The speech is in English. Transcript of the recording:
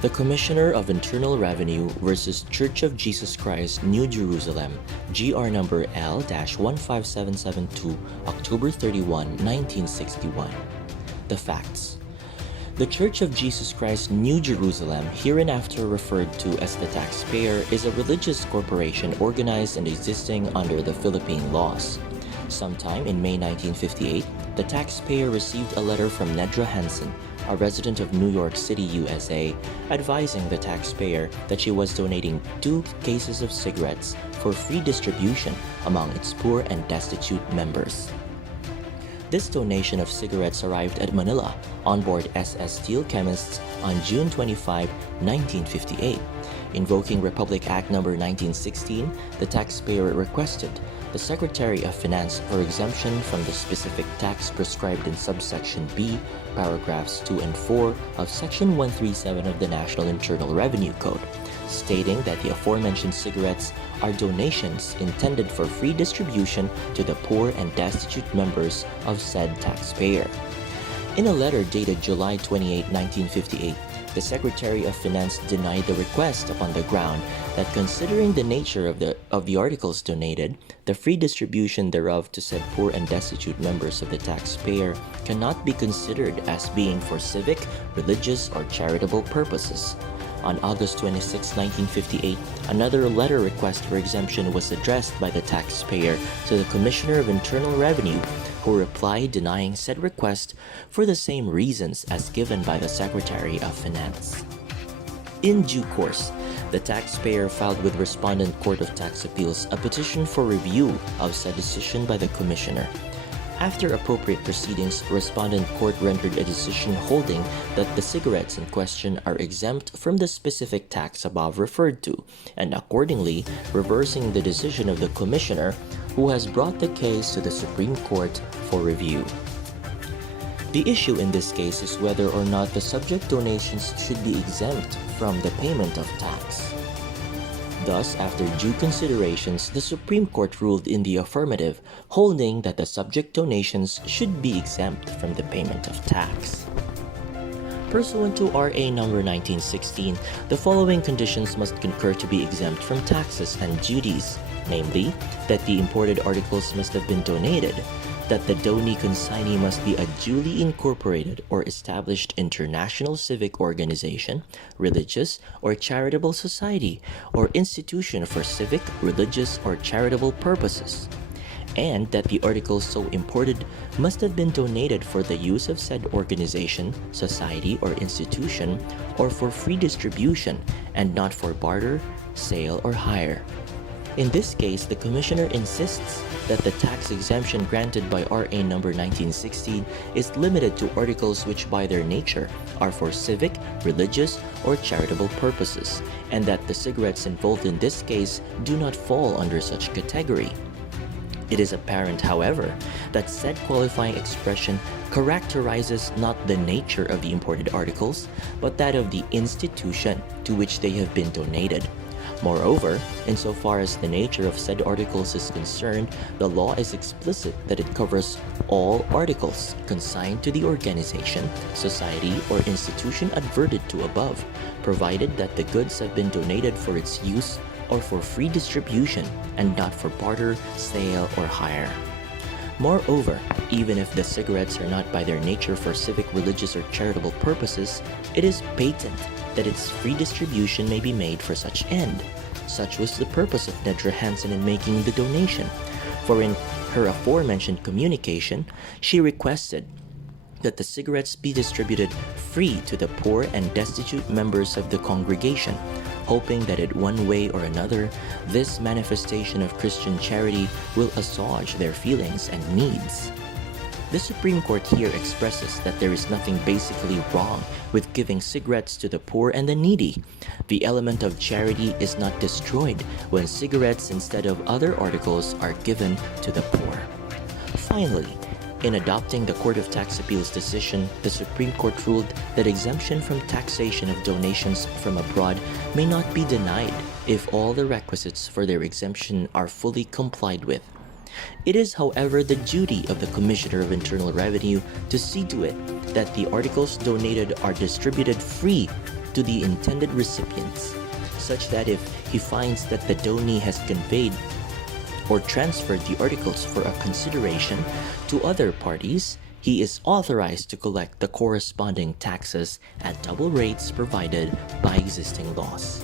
The Commissioner of Internal Revenue versus Church of Jesus Christ, New Jerusalem, GR number L-15772, October 31, 1961. The facts. The Church of Jesus Christ, New Jerusalem, hereinafter referred to as the taxpayer, is a religious corporation organized and existing under the Philippine laws. Sometime in May 1958, the taxpayer received a letter from Nedra Hansen, a resident of New York City, USA, advising the taxpayer that she was donating 2 cases of cigarettes for free distribution among its poor and destitute members. This donation of cigarettes arrived at Manila on board SS Steel Chemists on June 25, 1958. Invoking Republic Act No. 1916, the taxpayer requested the Secretary of Finance for exemption from the specific tax prescribed in subsection B, paragraphs 2 and 4 of Section 137 of the National Internal Revenue Code, stating that the aforementioned cigarettes are donations intended for free distribution to the poor and destitute members of said taxpayer. In a letter dated July 28, 1958, the Secretary of Finance denied the request upon the ground that considering the nature of the articles donated, the free distribution thereof to said poor and destitute members of the taxpayer cannot be considered as being for civic, religious, or charitable purposes. On August 26, 1958, another letter request for exemption was addressed by the taxpayer to the Commissioner of Internal Revenue, who replied denying said request for the same reasons as given by the Secretary of Finance. In due course, the taxpayer filed with Respondent Court of Tax Appeals a petition for review of said decision by the Commissioner. After appropriate proceedings, Respondent Court rendered a decision holding that the cigarettes in question are exempt from the specific tax above referred to, and accordingly reversing the decision of the Commissioner, who has brought the case to the Supreme Court for review. The issue in this case is whether or not the subject donations should be exempt from the payment of tax. Thus, after due considerations, the Supreme Court ruled in the affirmative, holding that the subject donations should be exempt from the payment of tax. Pursuant to RA No. 1916, the following conditions must concur to be exempt from taxes and duties, namely, that the imported articles must have been donated, that the donee consignee must be a duly incorporated or established international civic organization, religious or charitable society, or institution for civic, religious, or charitable purposes, and that the articles so imported must have been donated for the use of said organization, society, or institution, or for free distribution, and not for barter, sale, or hire. In this case, the Commissioner insists that the tax exemption granted by RA No. 1916 is limited to articles which by their nature are for civic, religious, or charitable purposes, and that the cigarettes involved in this case do not fall under such category. It is apparent, however, that said qualifying expression characterizes not the nature of the imported articles, but that of the institution to which they have been donated. Moreover, insofar as the nature of said articles is concerned, the law is explicit that it covers all articles consigned to the organization, society, or institution adverted to above, provided that the goods have been donated for its use or for free distribution and not for barter, sale, or hire. Moreover, even if the cigarettes are not by their nature for civic, religious, or charitable purposes, it is patent that its free distribution may be made for such end. Such was the purpose of Nedra Hansen in making the donation, for in her aforementioned communication, she requested that the cigarettes be distributed free to the poor and destitute members of the congregation, hoping that in one way or another, this manifestation of Christian charity will assuage their feelings and needs. The Supreme Court here expresses that there is nothing basically wrong with giving cigarettes to the poor and the needy. The element of charity is not destroyed when cigarettes instead of other articles are given to the poor. Finally, in adopting the Court of Tax Appeals decision, the Supreme Court ruled that exemption from taxation of donations from abroad may not be denied if all the requisites for their exemption are fully complied with. It is, however, the duty of the Commissioner of Internal Revenue to see to it that the articles donated are distributed free to to the intended recipients, such that if he finds that the donee has conveyed or transferred the articles for a consideration to other parties, he is authorized to collect the corresponding taxes at double rates provided by existing laws.